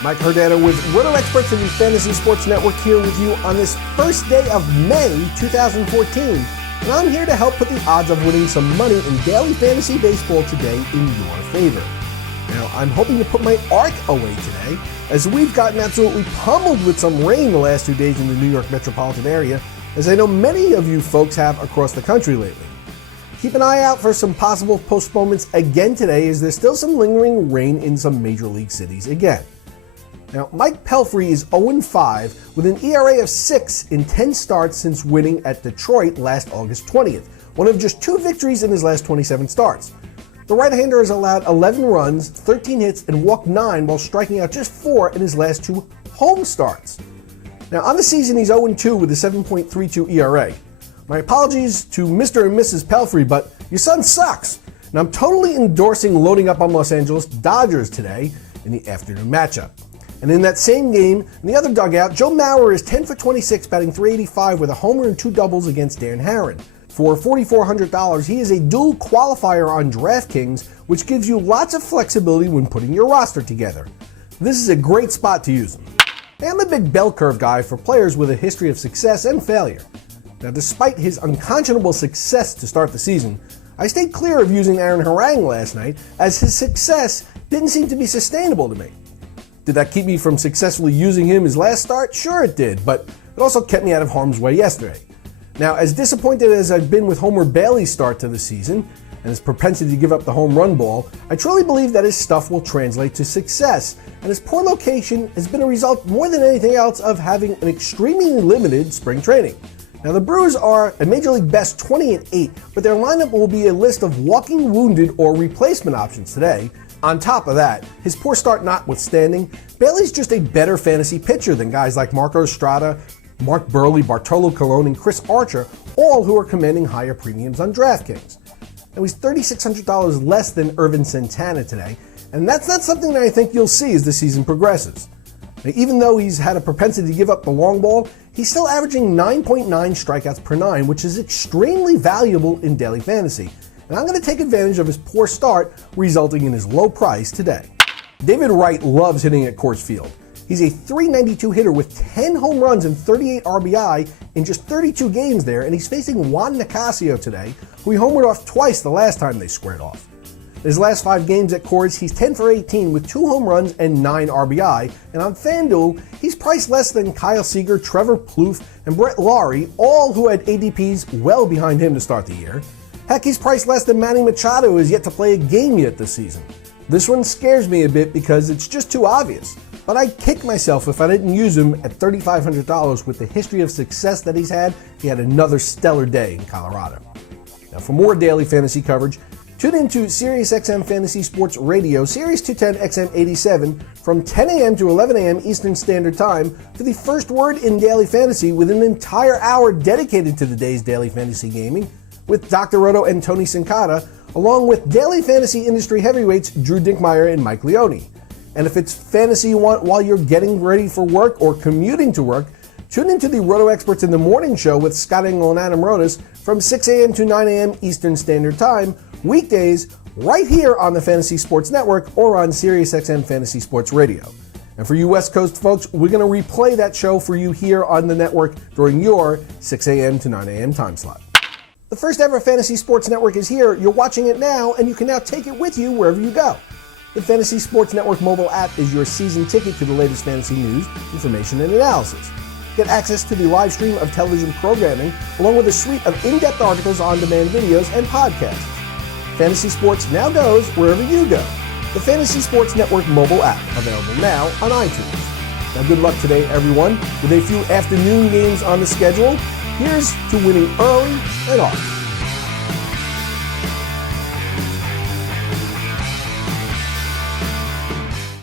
Mike Cardano with Roto Experts of the Fantasy Sports Network here with you on this first day of May 2014. And I'm here to help put the odds of winning some money in daily fantasy baseball today in your favor. Now, I'm hoping to put my arc away today, as we've gotten absolutely pummeled with some rain the last 2 days in the New York metropolitan area, as I know many of you folks have across the country lately. Keep an eye out for some possible postponements again today, as there's still some lingering rain in some major league cities again. Now, Mike Pelfrey is 0-5 with an ERA of 6 in 10 starts since winning at Detroit last August 20th, one of just 2 victories in his last 27 starts. The right-hander has allowed 11 runs, 13 hits, and walked 9 while striking out just 4 in his last 2 home starts. Now, on the season, he's 0-2 with a 7.32 ERA. My apologies to Mr. and Mrs. Pelfrey, but your son sucks. And I'm totally endorsing loading up on Los Angeles Dodgers today in the afternoon matchup. And in that same game, in the other dugout, Joe Mauer is 10 for 26, batting .385 with a homer and 2 doubles against Dan Herron. For $4,400, he is a dual qualifier on DraftKings, which gives you lots of flexibility when putting your roster together. This is a great spot to use him. I'm a big bell curve guy for players with a history of success and failure. Now, despite his unconscionable success to start the season, I stayed clear of using Aaron Harang last night, as his success didn't seem to be sustainable to me. Did that keep me from successfully using him his last start? Sure it did, but it also kept me out of harm's way yesterday. Now, as disappointed as I've been with Homer Bailey's start to the season, and his propensity to give up the home run ball, I truly believe that his stuff will translate to success, and his poor location has been a result more than anything else of having an extremely limited spring training. Now, the Brewers are a Major League best 20-8, but their lineup will be a list of walking wounded or replacement options today. On top of that, his poor start notwithstanding, Bailey's just a better fantasy pitcher than guys like Marco Estrada, Mark Burley, Bartolo Colon, and Chris Archer, all who are commanding higher premiums on DraftKings. Now, he's $3,600 less than Irvin Santana today, and that's not something that I think you'll see as the season progresses. Now, even though he's had a propensity to give up the long ball, he's still averaging 9.9 strikeouts per 9, which is extremely valuable in daily fantasy. And I'm going to take advantage of his poor start, resulting in his low price today. David Wright loves hitting at Coors Field. He's a .392 hitter with 10 home runs and 38 RBI in just 32 games there, and he's facing Juan Nicasio today, who he homered off twice the last time they squared off. In his last 5 games at Coors, he's 10 for 18 with 2 home runs and 9 RBI, and on FanDuel, he's priced less than Kyle Seager, Trevor Plouffe, and Brett Laurie, all who had ADPs well behind him to start the year. Heck, he's priced less than Manny Machado, who has yet to play a game yet this season. This one scares me a bit because it's just too obvious, but I'd kick myself if I didn't use him at $3,500 with the history of success that he's had. He had another stellar day in Colorado. Now, for more daily fantasy coverage, tune into SiriusXM Fantasy Sports Radio, Series 210 XM87 from 10 a.m. to 11 a.m. Eastern Standard Time for the first word in daily fantasy, with an entire hour dedicated to the day's daily fantasy gaming, with Dr. Roto and Tony Sincata, along with daily fantasy industry heavyweights Drew Dinkmeyer and Mike Leone. And if it's fantasy you want while you're getting ready for work or commuting to work, tune into the Roto Experts in the Morning Show with Scott Engel and Adam Ronis from 6 a.m. to 9 a.m. Eastern Standard Time, weekdays, right here on the Fantasy Sports Network or on SiriusXM Fantasy Sports Radio. And for you West Coast folks, we're going to replay that show for you here on the network during your 6 a.m. to 9 a.m. time slot. The first ever Fantasy Sports Network is here. You're watching it now, and you can now take it with you wherever you go. The Fantasy Sports Network mobile app is your season ticket to the latest fantasy news, information, and analysis. Get access to the live stream of television programming, along with a suite of in-depth articles, on-demand videos, and podcasts. Fantasy Sports now goes wherever you go. The Fantasy Sports Network mobile app, available now on iTunes. Now, good luck today, everyone. With a few afternoon games on the schedule, here's to winning early and often.